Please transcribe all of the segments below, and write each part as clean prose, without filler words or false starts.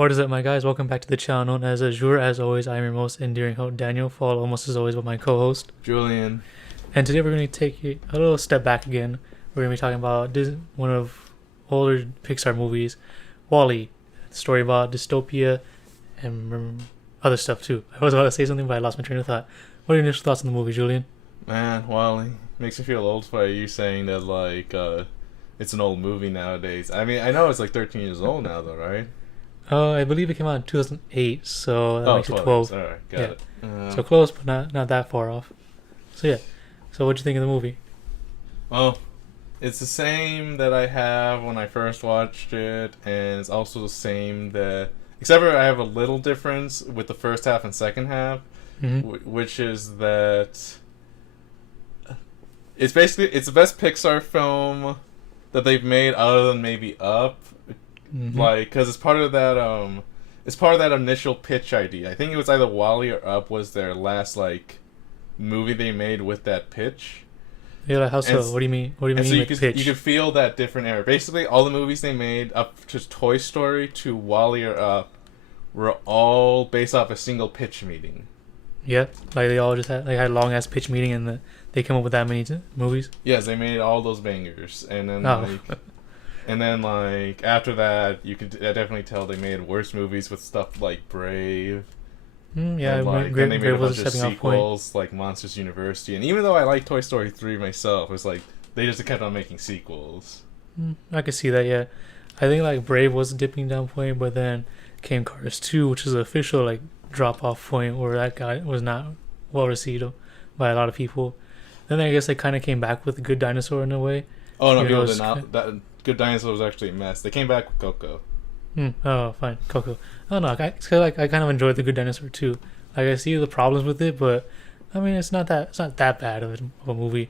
What is up, my guys? Welcome back to the channel known as Azure. As always, I am your most endearing host, Daniel, followed almost as always by my co-host. Julian. And today we're going to take a little step back again. We're going to be talking about one of older PIXAR movies, Wall-E. Story about dystopia and other stuff too. I was about to say something, but I lost my train of thought. What are your initial thoughts on the movie, Julian? Man, Wally. Makes me feel old by you saying that, it's an old movie nowadays. I mean, I know it's like 13 years old now, though, right? I believe it came out in 2008, so that makes it 12. Alright, got Yeah. it. So close, but not that far off. So yeah. So what'd you think of the movie? Well, it's the same that I have when I first watched it, and it's also the same that... Except for I have a little difference with the first half and second half, which is that... It's the best Pixar film that they've made other than maybe Up. Because it's part of that initial pitch idea. I think it was either Wall-E or Up was their last movie they made with that pitch. Yeah, like how so? What do you mean? What do you mean with pitch? You could feel that different era. Basically, all the movies they made up to Toy Story to Wall-E or Up were all based off a single pitch meeting. Yeah, like they all just had a long ass pitch meeting and they came up with that many movies. Yes, they made all those bangers, and then after that, you could definitely tell they made worse movies with stuff like Brave. Yeah, and then they made a bunch of sequels like Monsters University, and even though I like Toy Story 3 myself, it's like they just kept on making sequels. I could see that. Yeah, I think Brave was a dipping down point, but then came Cars 2, which is the official drop off point where that guy was not well received by a lot of people. Then I guess they kind of came back with Good Dinosaur in a way. Oh no, people did not. That Good Dinosaur was actually a mess. They came back with Coco. Oh, fine, Coco. I don't know. I kind of enjoyed the Good Dinosaur too. I see the problems with it, but I mean it's not that bad of a movie.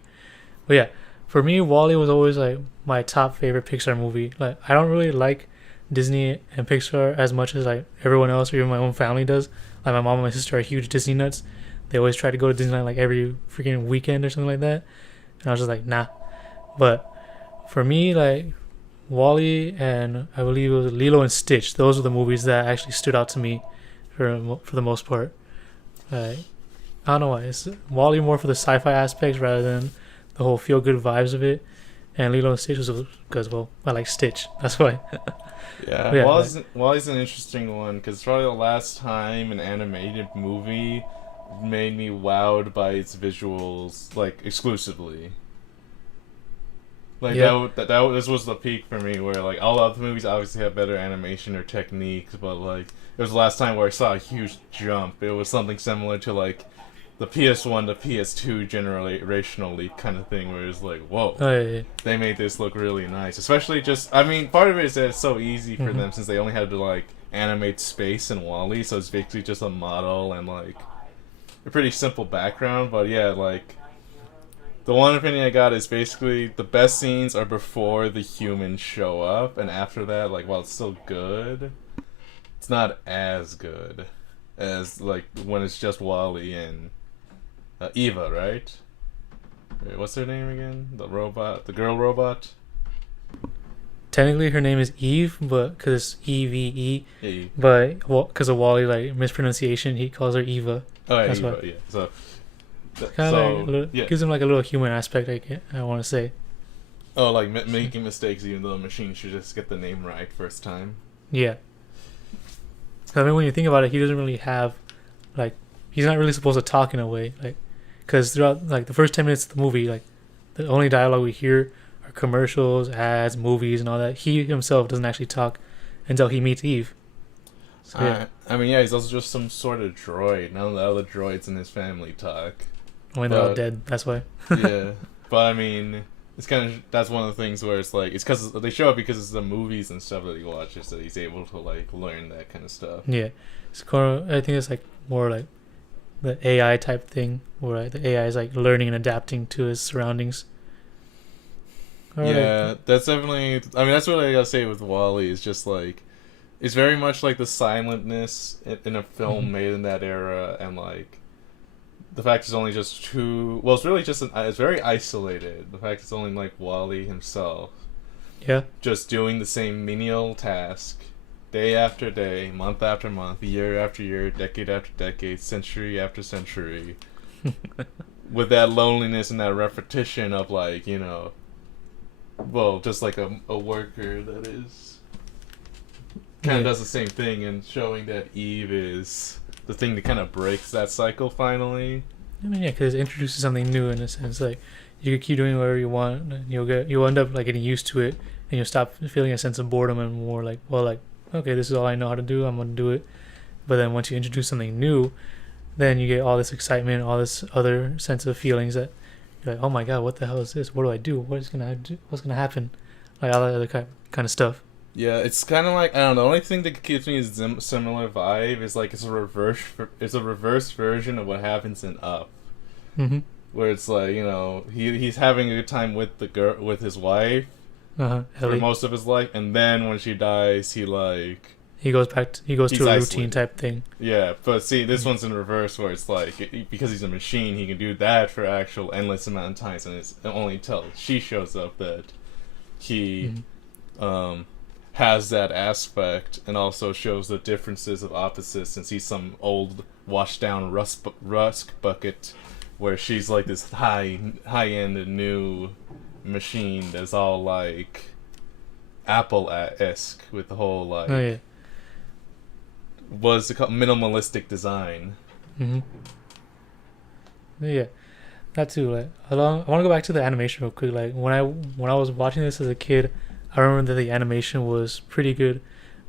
But yeah, for me, Wall-E was always my top favorite Pixar movie. I don't really like Disney and Pixar as much as everyone else or even my own family does. My mom and my sister are huge Disney nuts. They always try to go to Disneyland every freaking weekend or something like that. And I was just nah. But for me, Wall-E and I believe it was Lilo and Stitch. Those were the movies that actually stood out to me for the most part. I don't know why. It's Wall-E more for the sci-fi aspects rather than the whole feel-good vibes of it. And Lilo and Stitch was because, I like Stitch. That's why. Yeah, Wall-E's an interesting one because it's probably the last time an animated movie made me wowed by its visuals exclusively. This was the peak for me where all the other movies obviously have better animation or techniques, but it was the last time where I saw a huge jump. It was something similar to the PS1 to PS2 generational leap kind of thing where it's whoa, they made this look really nice. Especially part of it is that it's so easy for them since they only had to animate space and Wall-E, so it's basically just a model and a pretty simple background. But yeah, the one opinion I got is basically the best scenes are before the humans show up, and after that, while it's still good, it's not as good as when it's just Wall-E and Eva, right? Wait, what's her name again? The girl robot. Technically, her name is Eve, but because it's EVE. Yeah, but because of Wall-E mispronunciation, he calls her Eva. Oh, yeah, that's Eva. why. Yeah. So. Gives him a little human aspect. I want to say. Oh, making mistakes, even though the machine should just get the name right first time. Yeah. I mean, when you think about it, he doesn't really have, he's not really supposed to talk in a way, because throughout the first 10 minutes of the movie, the only dialogue we hear are commercials, ads, movies, and all that. He himself doesn't actually talk until he meets Eve. So, yeah. I mean, yeah, he's also just some sort of droid. None of the other droids in his family talk. Only they're all dead. That's why. Yeah, but I mean, it's that's one of the things where it's it's because they show up because it's the movies and stuff that he watches that he's able to learn that kind of stuff. Yeah, it's I think it's more the AI type thing where the AI is learning and adapting to his surroundings. Yeah, that's definitely. I mean, that's what I gotta say with Wall-E. Is just it's very much the silentness in a film made in that era, and the fact it's only just two. Well, it's really just it's very isolated. The fact it's only Wall-E himself. Yeah. Just doing the same menial task, day after day, month after month, year after year, decade after decade, century after century, with that loneliness and that repetition of like, well, just like a worker that is kind of does the same thing, and showing that Eve is the thing that kind of breaks that cycle finally. I mean, yeah, because it introduces something new in a sense. Like, you could keep doing whatever you want, and you'll end up like getting used to it, and you'll stop feeling a sense of boredom and more like, well, like, okay, this is all I know how to do. I'm gonna do it. But then once you introduce something new, then you get all this excitement, all this other sense of feelings that you're like, oh my god, what the hell is this? What do I do? What's gonna happen? Like all that other kind of stuff. Yeah, it's kind of like, I don't know. The only thing that gives me a similar vibe is like it's a reverse version of what happens in Up, Mm-hmm. where it's like, he's having a good time with the girl, with his wife, for most of his life, and then when she dies, he goes to a routine isolated. type thing. Yeah, but see, this one's in reverse, where it's like, because he's a machine, he can do that for actual endless amount of times, and it's only until she shows up that he has that aspect, and also shows the differences of opposites, since he's some old washed down rust bucket, where she's like this high end new machine that's all like Apple-esque, with the whole like was it called minimalistic design. Yeah, that too. Like, I want to go back to the animation real quick. Like when I was watching this as a kid, I remember that the animation was pretty good,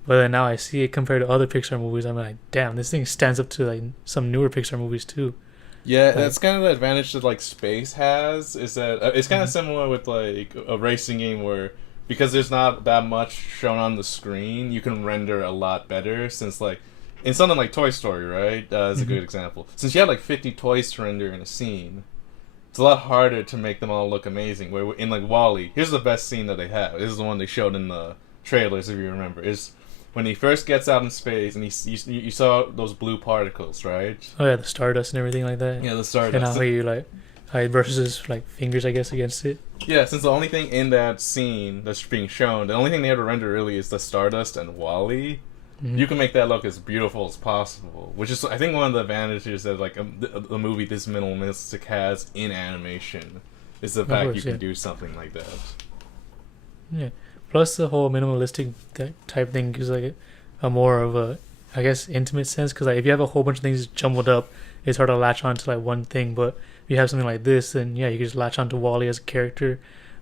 but then now I see it compared to other Pixar movies. I'm like, damn, this thing stands up to like some newer Pixar movies too. Yeah, that's kind of the advantage that like Space has, is that it's kind of similar with like a racing game where, because there's not that much shown on the screen, you can render a lot better, since like in something like Toy Story, right, is a good example. Since you have like 50 toys to render in a scene, it's a lot harder to make them all look amazing. Where in like WALL-E, here's the best scene that they have. This is the one they showed in the trailers, if you remember. Is when he first gets out in space and you saw those blue particles, right? Oh yeah, the stardust and everything like that. Yeah, the stardust. And how he brushes his like fingers, I guess, against it. Yeah, since the only thing in that scene that's being shown, the only thing they have to render really is the stardust and WALL-E. You can make that look as beautiful as possible, which is, I think, one of the advantages that like a movie this minimalistic has in animation, is the fact you can do something like that. Yeah. Plus the whole minimalistic type thing gives like a more of a, I guess, intimate sense, because like if you have a whole bunch of things jumbled up, it's hard to latch on to like one thing. But if you have something like this, then yeah, you can just latch onto WALL-E as a character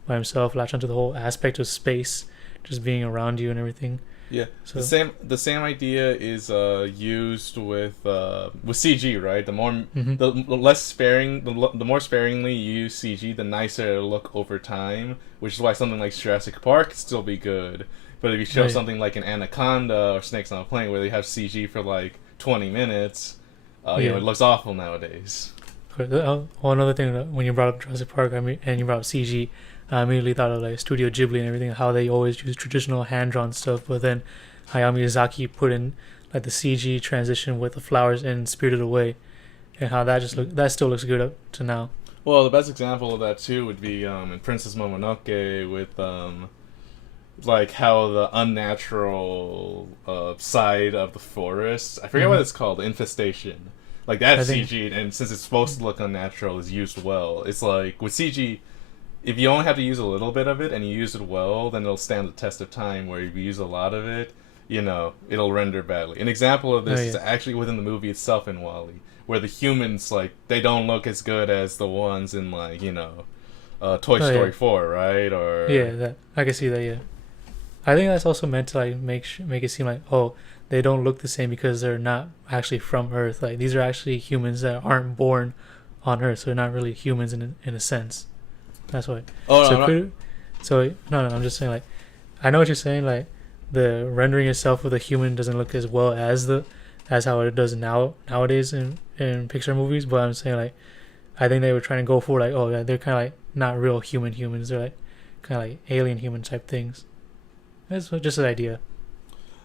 by himself, latch onto the whole aspect of space just being around you and everything. Yeah, so the same idea is used with CG, right? The more the less sparing, the more sparingly you use CG, the nicer it'll look over time. Which is why something like Jurassic Park can still be good. But if you show something like an Anaconda or Snakes on a Plane, where they have CG for like 20 minutes, it looks awful nowadays. One other thing, when you brought up Jurassic Park, and you brought up CG, I immediately thought of like Studio Ghibli and everything, how they always use traditional hand-drawn stuff, but then Hayao Miyazaki put in like the CG transition with the flowers in Spirited Away, and how that still looks good up to now. Well, the best example of that too would be in Princess Mononoke, with like how the unnatural side of the forest, I forget what it's called, the infestation, like that CG, and since it's supposed to look unnatural, is used well. It's like with CG, if you only have to use a little bit of it and you use it well, then it'll stand the test of time. Where if you use a lot of it, it'll render badly. An example of this is actually within the movie itself in WALL-E, where the humans, like, they don't look as good as the ones in like Toy Story 4, right? Or that I can see that. Yeah, I think that's also meant to like make it seem like, oh, they don't look the same because they're not actually from Earth. Like, these are actually humans that aren't born on Earth, so they're not really humans in a sense. That's why. I'm just saying, like, I know what you're saying. Like, the rendering itself with a human doesn't look as well as how it does nowadays in Pixar movies. But I'm saying, like, I think they were trying to go for like, oh yeah, they're kind of like not real humans. They're like kind of like alien human type things. That's just an idea.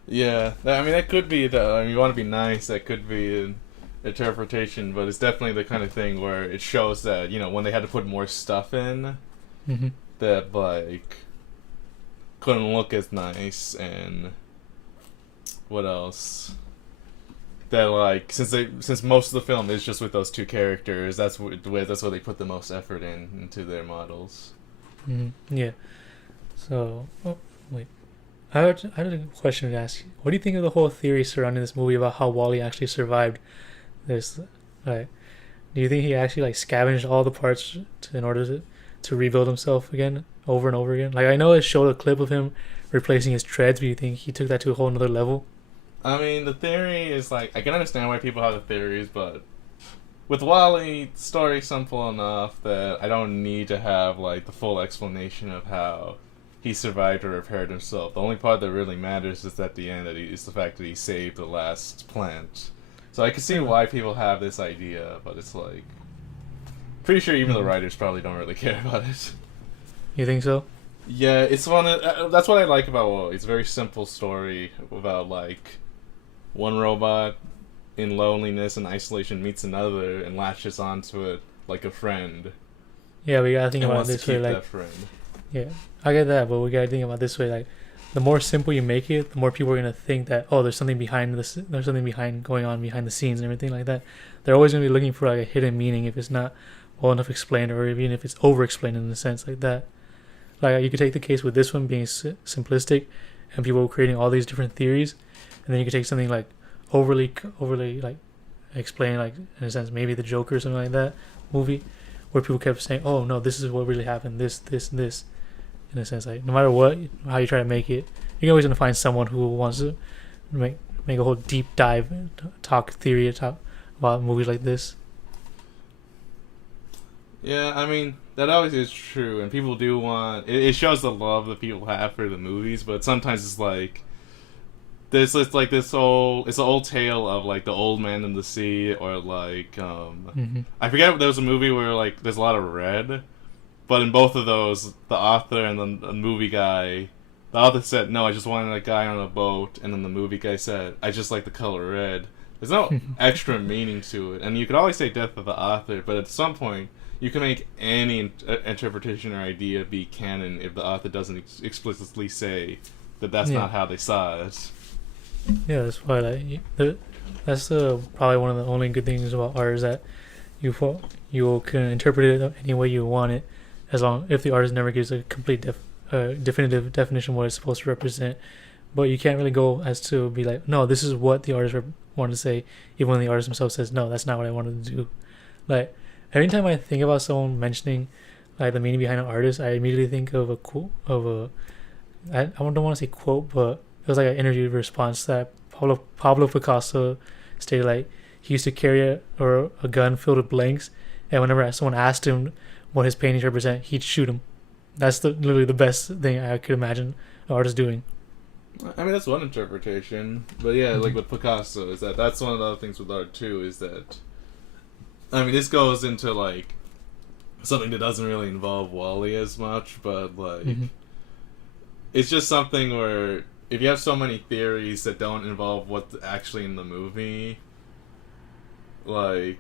Yeah, I mean, that could be you want to be nice. That could be an interpretation, but it's definitely the kind of thing where it shows that when they had to put more stuff in, that like couldn't look as nice, and what else? That like since most of the film is just with those two characters, that's where they put the most effort into their models. Yeah. So, oh, wait. I had a question to ask you. What do you think of the whole theory surrounding this movie about how Wally actually survived this? Like, do you think he actually like scavenged all the parts in order to rebuild himself again over and over again? Like, I know it showed a clip of him replacing his treads, but you think he took that to a whole nother level? I mean, the theory is like I can understand why people have the theories, but with Wally, the story's simple enough that I don't need to have like the full explanation of how he survived or repaired himself. The only part that really matters is at the end is the fact that he saved the last plant. So I can see why people have this idea, but it's like pretty sure even the writers probably don't really care about it. You think so? Yeah, it's one of that's what I like about Wally. It's a very simple story about like one robot in loneliness and isolation meets another and latches onto it like a friend. Yeah, we gotta think And about wants it to this way. keep Like, that friend. yeah, I get that, but we gotta think about it this way. Like, the more simple you make it, the more people are gonna think that, oh, there's something behind this. There's something going on behind the scenes and everything like that. They're always gonna be looking for like a hidden meaning if it's not well enough explained, or even if it's over explained in a sense like that. Like, you could take the case with this one being simplistic, and people creating all these different theories, and then you could take something like overly like explain, like in a sense maybe the Joker or something like that movie, where people kept saying, oh no, this is what really happened, this in a sense. Like, no matter what, how you try to make it, you're always gonna find someone who wants to make a whole deep dive talk about movies like this. Yeah, I mean that always is true, and people do want it shows the love that people have for the movies, but sometimes it's like it's like it's an old tale of like the old man in the sea, or like I forget, there was a movie where like there's a lot of red, but in both of those the author and then the movie guy, the author said no, I just wanted a guy on a boat, and then the movie guy said I just like the color red. There's no extra meaning to it, and you could always say death of the author, but at some point you can make any interpretation or idea be canon if the author doesn't explicitly say that that's not how they saw it. Yeah, that's why that's probably one of the only good things about art, is that you can interpret it any way you want it, as long if the artist never gives a complete definitive definition of what it's supposed to represent. But you can't really go as to be like, no, this is what the artist wanted to say, even when the artist himself says, no, that's not what I wanted to do. Like, every time I think about someone mentioning like the meaning behind an artist, I immediately think of a quote I don't want to say quote, but it was like an interview response that Pablo Picasso stated. Like, he used to carry a gun filled with blanks, and whenever someone asked him what his paintings represent, he'd shoot him. That's literally the best thing I could imagine an artist doing. I mean, that's one interpretation, but yeah, like with Picasso, is that's one of the other things with art too, is that, I mean, this goes into like something that doesn't really involve Wally as much, but like it's just something where if you have so many theories that don't involve what's actually in the movie, like,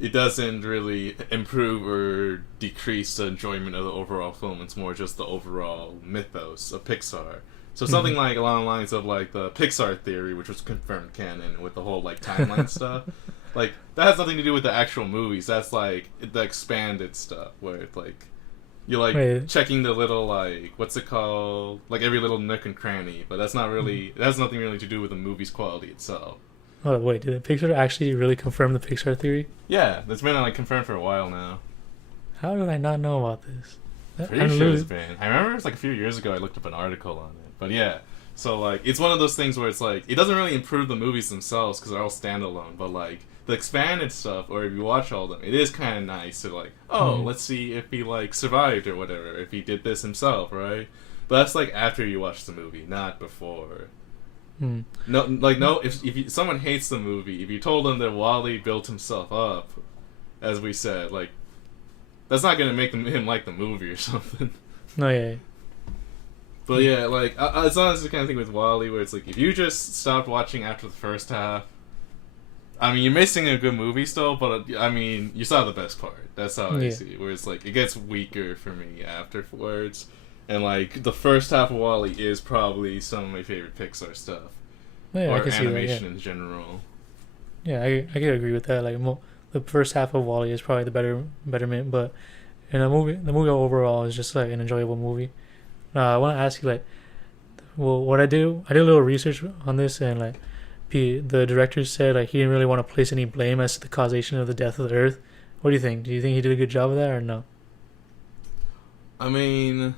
it doesn't really improve or decrease the enjoyment of the overall film. It's more just the overall mythos of PIXAR. So something like along the lines of like the PIXAR theory, which was confirmed canon with the whole like timeline stuff. Like, that has nothing to do with the actual movies. That's like the expanded stuff where it's like you're like checking the little, like, what's it called? Like every little nook and cranny, but that's not really it has nothing really to do with the movie's quality itself. Oh wait, did the PIXAR actually really confirm the PIXAR theory? Yeah, that's been like confirmed for a while now. How did I not know about this? Pretty sure it's been. I remember it was like a few years ago I looked up an article on it. But yeah, so like it's one of those things where it's like it doesn't really improve the movies themselves because they're all standalone. But like the expanded stuff, or if you watch all of them, it is kind of nice to like, oh, let's see if he like survived or whatever, if he did this himself, right? But that's like after you watch the movie, not before. No, like no. If someone hates the movie, if you told them that Wally built himself up, as we said, like, that's not gonna make him like the movie or something. No, yeah. But yeah, like, it's honestly the kind of thing with Wall-E where it's like, if you just stopped watching after the first half, I mean, you're missing a good movie still, but I mean, you saw the best part. That's how I see it. Where it's like, it gets weaker for me afterwards. And like, the first half of Wall-E is probably some of my favorite Pixar stuff. Yeah, I or can see that. Yeah, animation in general. yeah, I can agree with that. Like the first half of Wall-E is probably the betterment, but in the movie overall is just like an enjoyable movie. I want to ask you like, well, what I did a little research on this, and like, the director said like he didn't really want to place any blame as to the causation of the death of the Earth. What do you think? Do you think he did a good job of that or no? I mean,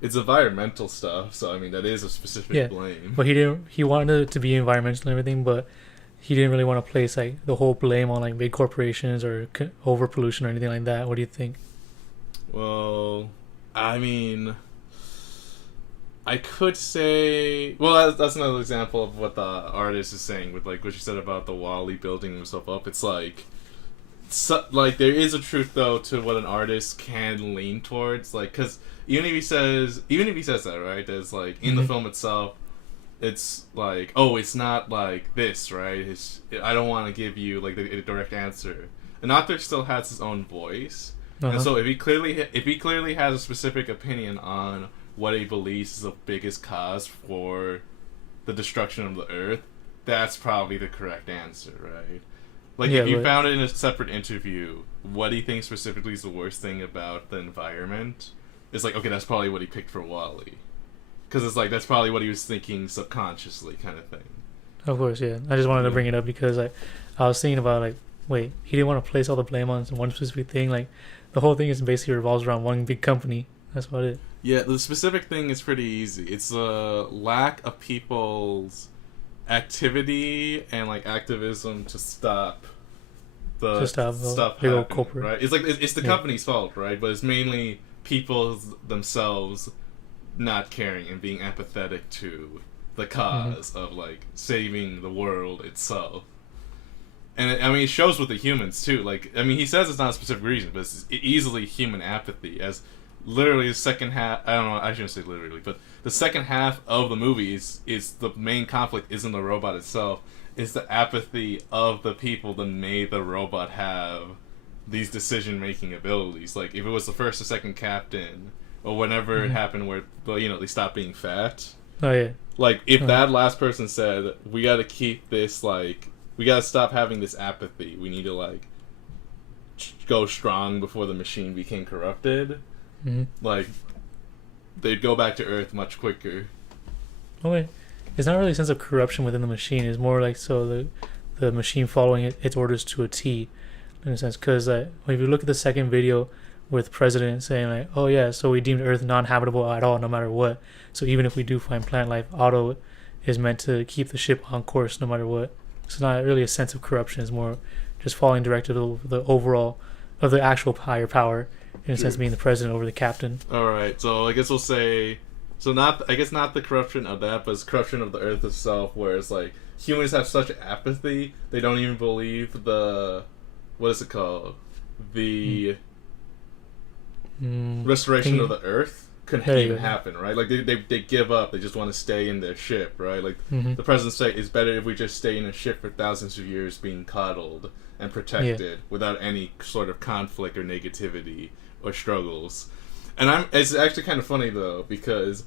it's environmental stuff, so I mean that is a specific Yeah, blame. but he didn't. He wanted it to be environmental and everything, but he didn't really want to place like the whole blame on like big corporations or over pollution or anything like that. What do you think? Well, I mean, I could say, well, that's another example of what the artist is saying with like what you said about the Wall-E building himself up. It's like, like there is a truth though to what an artist can lean towards, like because even if he says that, right, there's like in the film itself, it's like, oh, it's not like this, right? I don't want to give you like the direct answer. An author still has his own voice, and so if he clearly has a specific opinion on what he believes is the biggest cause for the destruction of the Earth, that's probably the correct answer, right? Like, if you found it in a separate interview, what he thinks specifically is the worst thing about the environment, it's like, okay, that's probably what he picked for Wall-E. Because it's like, that's probably what he was thinking subconsciously, kind of thing. Of course, yeah. I just wanted to bring it up because I was thinking about like, wait, he didn't want to place all the blame on one specific thing. Like, the whole thing is basically revolves around one big company. That's about it. Yeah, the specific thing is pretty easy. It's the lack of people's activity and like activism to stop the stuff happening, right? It's like it's the company's fault, right? But it's mainly people themselves not caring and being apathetic to the cause of like saving the world itself. And I mean, it shows with the humans too. Like, I mean, he says it's not a specific reason, but it's easily human apathy. As literally the second half, I don't know, I shouldn't say literally, but the second half of the movie is the main conflict isn't the robot itself. It's the apathy of the people that made the robot have these decision-making abilities. Like, if it was the first or second captain, or whenever it happened where, they stopped being fat. Oh, yeah. Like, if that last person said, we gotta keep this, like, we gotta stop having this apathy. We need to, like, go strong before the machine became corrupted. Like, they'd go back to Earth much quicker. Oh, wait. It's not really a sense of corruption within the machine. It's more like the machine following its orders to a T, in a sense. Because if you look at the second video with President saying, like, oh, yeah, so we deemed Earth non-habitable at all, no matter what. So even if we do find plant life, Otto is meant to keep the ship on course no matter what. It's not really a sense of corruption. It's more just following directive of the overall, of the actual higher power, in a sense being the president over the captain. Alright, so I guess we'll say, not the corruption of that, but it's corruption of the Earth itself, where it's like, humans have such apathy, they don't even believe what is it called? The restoration of the Earth could even happen, right? Like, they give up, they just want to stay in their ship, right? Like, the president say, it's better if we just stay in a ship for thousands of years being coddled and protected without any sort of conflict or negativity or struggles. And it's actually kind of funny though, because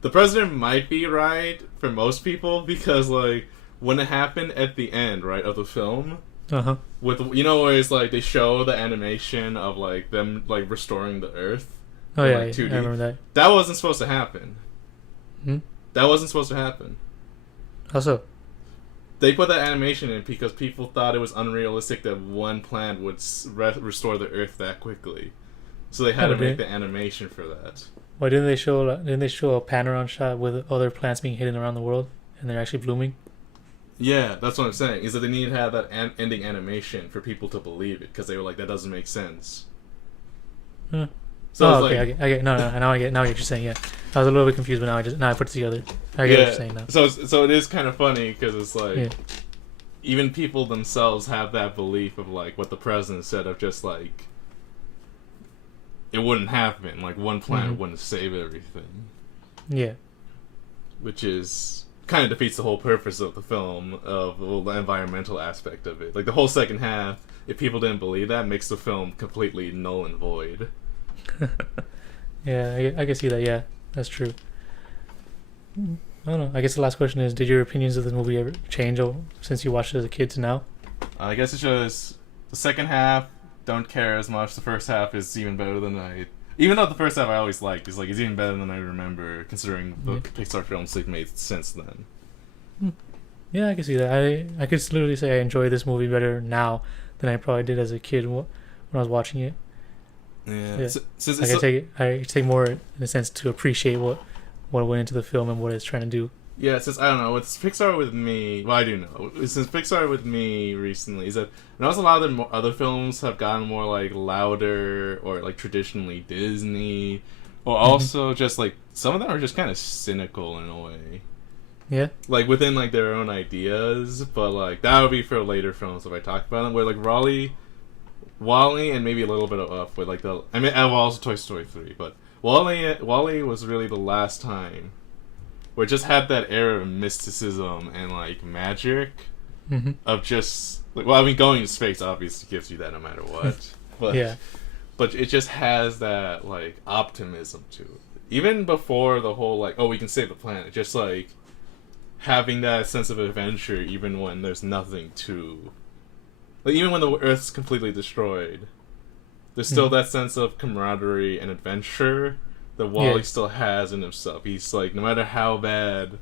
the president might be right for most people, because like when it happened at the end, right, of the film, with where it's like they show the animation of like them like restoring the Earth. Oh yeah, like, 2D. I remember that. That wasn't supposed to happen. That wasn't supposed to happen. How so? They put that animation in because people thought it was unrealistic that one plant would restore the Earth that quickly. So they had to make the animation for that. Why didn't they show a pan around shot with other plants being hidden around the world and they're actually blooming? Yeah, that's what I'm saying. Is that they needed to have that ending animation for people to believe it, because they were like, that doesn't make sense. So okay. Now I get what you're saying. Yeah, I was a little bit confused, but now I put it together. I get what you're saying now. So it is kind of funny because it's like even people themselves have that belief of like what the president said of just like it wouldn't happen. Like one plant wouldn't save everything. Yeah, which is kind of defeats the whole purpose of the film, of the environmental aspect of it. Like the whole second half, if people didn't believe that, makes the film completely null and void. Yeah, I can see that. Yeah, that's true. I don't know. I guess the last question is: did your opinions of this movie ever change since you watched it as a kid to now? I guess it's just the second half. Don't care as much. The first half is even better than I. Even though the first half I always liked, it's even better than I remember, considering the Pixar films they've made since then. Yeah, I can see that. I could literally say I enjoy this movie better now than I probably did as a kid when I was watching it. Yeah. I take more in a sense to appreciate what went into the film and what it's trying to do. Yeah, since I don't know, it's Pixar with me. Well, I do know. Since Pixar with me recently is that I notice a lot of the other films have gotten more like louder or like traditionally Disney, or also just like some of them are just kind of cynical in a way. Yeah. Like within like their own ideas, but like that would be for later films if I talk about them. Where like Wall-E, and maybe a little bit of Up with like well, also Toy Story 3, but Wall-E was really the last time where it just had that air of mysticism and like magic of just like, well, I mean, going to space obviously gives you that no matter what, but yeah, but it just has that like optimism to it. Even before the whole like, oh, we can save the planet, just like having that sense of adventure even when there's nothing to, like, even when the Earth's completely destroyed, there's still that sense of camaraderie and adventure that Wall-E still has in himself. He's like, no matter how bad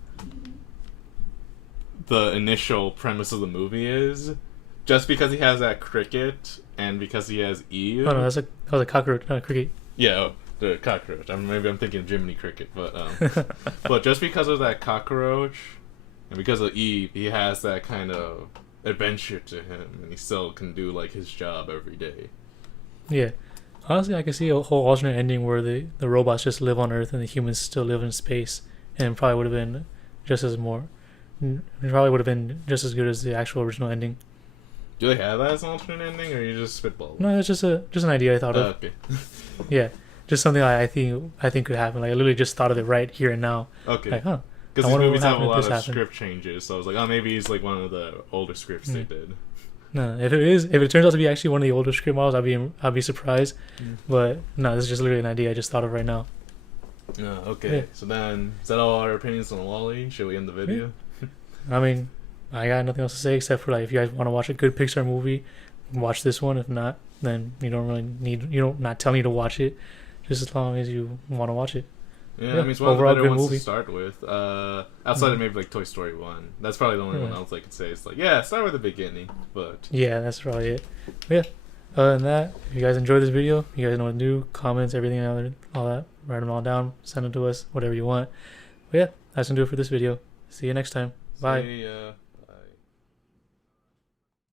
the initial premise of the movie is, just because he has that cricket and because he has Eve. Oh no, that was a cockroach, not a cricket. Yeah, the cockroach. Maybe I'm thinking Jiminy Cricket, but but just because of that cockroach and because of Eve, he has that kind of adventure to him, and he still can do like his job every day. Yeah. Honestly, I can see a whole alternate ending where the robots just live on Earth and the humans still live in space, and it probably would have been just as good as the actual original ending. Do they have that as an alternate ending, or you just spitball? No, it's just an idea I thought of. Okay. Yeah, just something I think could happen. Like I literally just thought of it right here and now. Okay. Like, huh? Because these movies have a lot of script changes, so I was like, oh, maybe he's like one of the older scripts they did. No, if it turns out to be actually one of the older script models, I'd be surprised. But no, this is just literally an idea I just thought of right now. Okay. Yeah. So then, is that all our opinions on Wall-E? Should we end the video? Yeah. I mean, I got nothing else to say except for like, if you guys want to watch a good Pixar movie, watch this one. If not, then you don't not tell me to watch it, just as long as you want to watch it. Yeah, I mean, it's one of the better ones to start with. Outside of maybe like Toy Story 1. That's probably the only one else I could say. It's like, yeah, start with the beginning. But yeah, that's probably it. But yeah, other than that, if you guys enjoyed this video, you guys know what to do, comments, everything, all that, write them all down, send them to us, whatever you want. But yeah, that's going to do it for this video. See you next time. Bye. See ya.